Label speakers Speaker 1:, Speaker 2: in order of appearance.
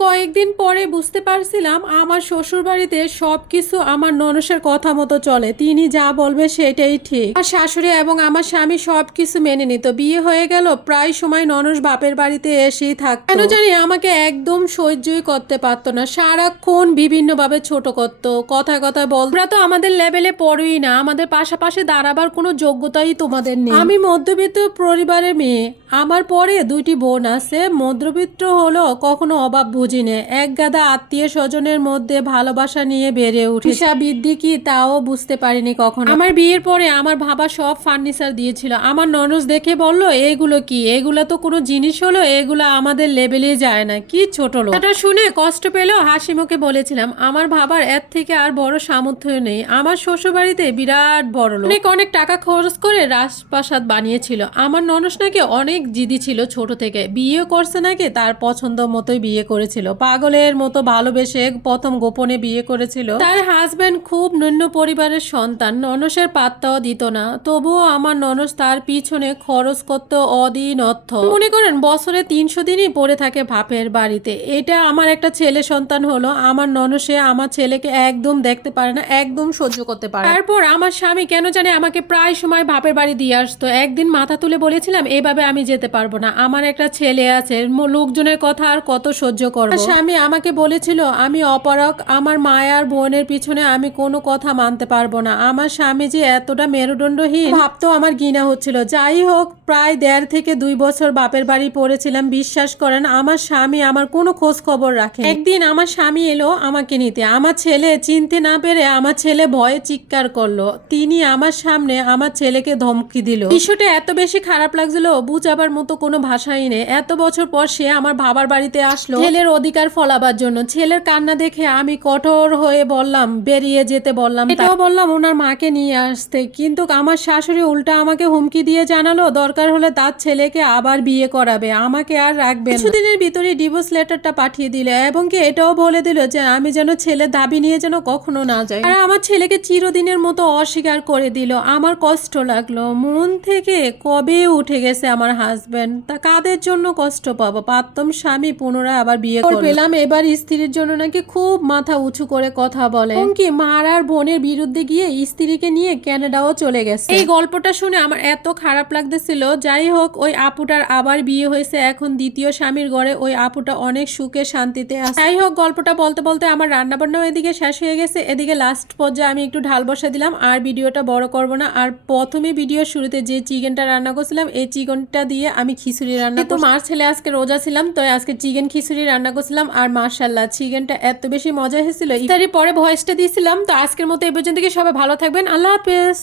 Speaker 1: কয়েকদিন পরে বুঝতে পারছিলাম আমার শ্বশুর বাড়িতে সব কিছু আমার ননসের কথা মতো চলে। তিনি যা বলবে সেটাই ঠিক। আর শাশুড়ি এবং আমার স্বামী সব কিছু মেনে নিত। বিয়ে হয়ে গেল, প্রায় সময় ননস বাপের বাড়িতে এসেই থাকতো। কেন জানি আমাকে একদম সহ্যই করতে পারতো না। সারাক্ষণ বিভিন্নভাবে ছোট করত। কথা কথা বল তো আমাদের লেভেলে পড়োই না। আমাদের পাশাপাশি দাঁড়াবার কোনো যোগ্যতাই তোমাদের নেই। আমি মধ্যবিত্ত পরিবারের মেয়ে। আমার পরে দুইটি বোন আছে। মধ্যবিত্ত হলো কখনো অভাব বুঝি না এক গাদা আত্মীয় স্বজনের মধ্যে ভালোবাসা নিয়ে বেড়ে উঠে বৃদ্ধি কি তাও বুঝতে পারিনি কখনো। আমার বিয়ের পরে আমার বাবা সব ফার্নিচার দিয়েছিল। আমার ননস দেখে বলল এগুলো কি? এগুলো তো কোনো জিনিস হলো এগুলো আমাদের লেভেলে যায় না। কি ছোট লোক? এটা শুনে কষ্ট পেলেও হাসি মুখে বলেছিলাম আমার ভাবার এর থেকে আর বড় সামর্থ্য নেই। আমার শ্বশুর বাড়িতে বিরাট বড় লোক। অনেক অনেক টাকা খরচ করে রাজপ্রাসাদ বানিয়েছিল। আমার ননস নাকি অনেক জিদি ছিল ছোট থেকে। বিয়ে করছে নাকি? তার পছন্দ মতোই বিয়ে করেছিল। পাগলের মতো ভালোবেসে প্রথম গোপনে বিয়ে করেছিল। তার হাজবেন্ড খুব নিম্ন পরিবারের সন্তান। ননসের পাত্তাও দিত না। তবুও আমার ননস তার পিছনে খরচ করতো অদিন অর্থ। মনে করেন, বছরে তিনশো দিনই পড়ে থাকে ভাপের বাড়িতে। এটা আমার একটা ছেলে সন্তান হলো। আমার ননসে আমার ছেলেকে একদম দেখতে পারে না, একদম সহ্য করতে পারে তারপর আমার স্বামী কেন জানে আমাকে প্রায় সময় ভাপের বাড়ি দিয়ে আসতো। একদিন মাথা তুলে বলেছিলাম এইভাবে আমি যেতে পারব না। আমার একটা ছেলে আছে লোকজনের কথা আর কত সহ্য করব? স্বামী আমাকে বলেছিল, আমি অপারক আমার মায়ার বোনের পিছনে আমি কোনো কথা মানতে পারব না। আমার স্বামী যে এতটা মেরুদণ্ডহীন ভাবতো আমার ঘৃণা হচ্ছিল। যাই হোক, প্রায় দেড় থেকে দুই বছর বাপের বাড়ি পড়েছিলাম। বিশ্বাস করেন, আমার স্বামী আমার কোনো খোঁজ খবর রাখে একদিন আমার স্বামী এলো আমাকে নিতে। আমার ছেলে চিনতে না পেরে আমার ছেলে ভয়ে চিৎকার করল। তিনি আমার সামনে আমার ছেলেকে ধমকি দিল। বিষয়টা এত বেশি খারাপ লাগছিল, বুঝাবার মতো কোনো ভাষাই নেই। এত বছর পর সে আমার বাবার বাড়িতে আসলো। ছেলের অধিকার ফলাবার জন্য। ছেলের কান্না দেখে আমি কঠোর হয়ে বললাম, বেরিয়ে যেতে বললাম। এটাও বললাম ওনার মাকে নিয়ে আসতে। কিন্তু আমার শাশুড়ি উল্টা আমাকে হুমকি দিয়ে জানালো, দরকার হলে তার ছেলেকে আবার বিয়ে করাবে। আমাকে আর রাখবে কিছুদিনের ভিতরে ডিভোর্স লেটারটা পাঠিয়ে দিল এবং কি এটাও বলে দিল যে, আমি যেন ছেলের দাবি নিয়ে যেন কখনো না যাই। আর আমার ছেলেকে চিরদিনের মতো অস্বীকার করে দিল। আমার কষ্ট লাগল। মন থেকে কবে উঠে গেছে আমার হাজবেন্ড তা কাদের জন্য কষ্ট পাবো? পাত্তম স্বামী পুনরায় আবার বিয়ে করে পেলাম এবার স্ত্রীর জন্য নাকি খুব মাথা উঁচু করে কথা বলে কি মার আর বোনের বিরুদ্ধে গিয়ে স্ত্রীকে নিয়ে ক্যানাডাও চলে গেছে। এই গল্পটা শুনে আমার এত খারাপ লাগতেছিল। যাই হোক ওই আপুটার আবার বিয়ে হয়েছে। এখন দ্বিতীয় স্বামীর ঘরে ওই আপুটা অনেক সুখে শান্তিতে আছে। যাই হোক গল্পটা বলতে বলতে আমার রান্না বান্নাও এদিকে শেষ হয়ে গেছে। এদিকে লাস্ট পর্যায়ে আমি একটু ঢাল বসা দিলাম। আর ভিডিওটা বড় করব না। আর প্রথমে ভিডিও শুরুতে যে চিকেনটা রান্না করছিলাম এই চিকেনটা দিয়ে আমি খিচুড়ি রান্না তো মার ছেলে আজকে রোজা ছিলাম তো আজকে চিকেন খিচুড়ি রান্না করছিলাম। আর মার্শাল্লাহ চিকেনটা এত বেশি মজা হয়েছিল। ইফতারি পরে ভয়েসটা দিয়েছিলাম তো আজকের মতো এই পর্যন্ত কি সবাই ভালো থাকবেন। আল্লাহ হাফেজ।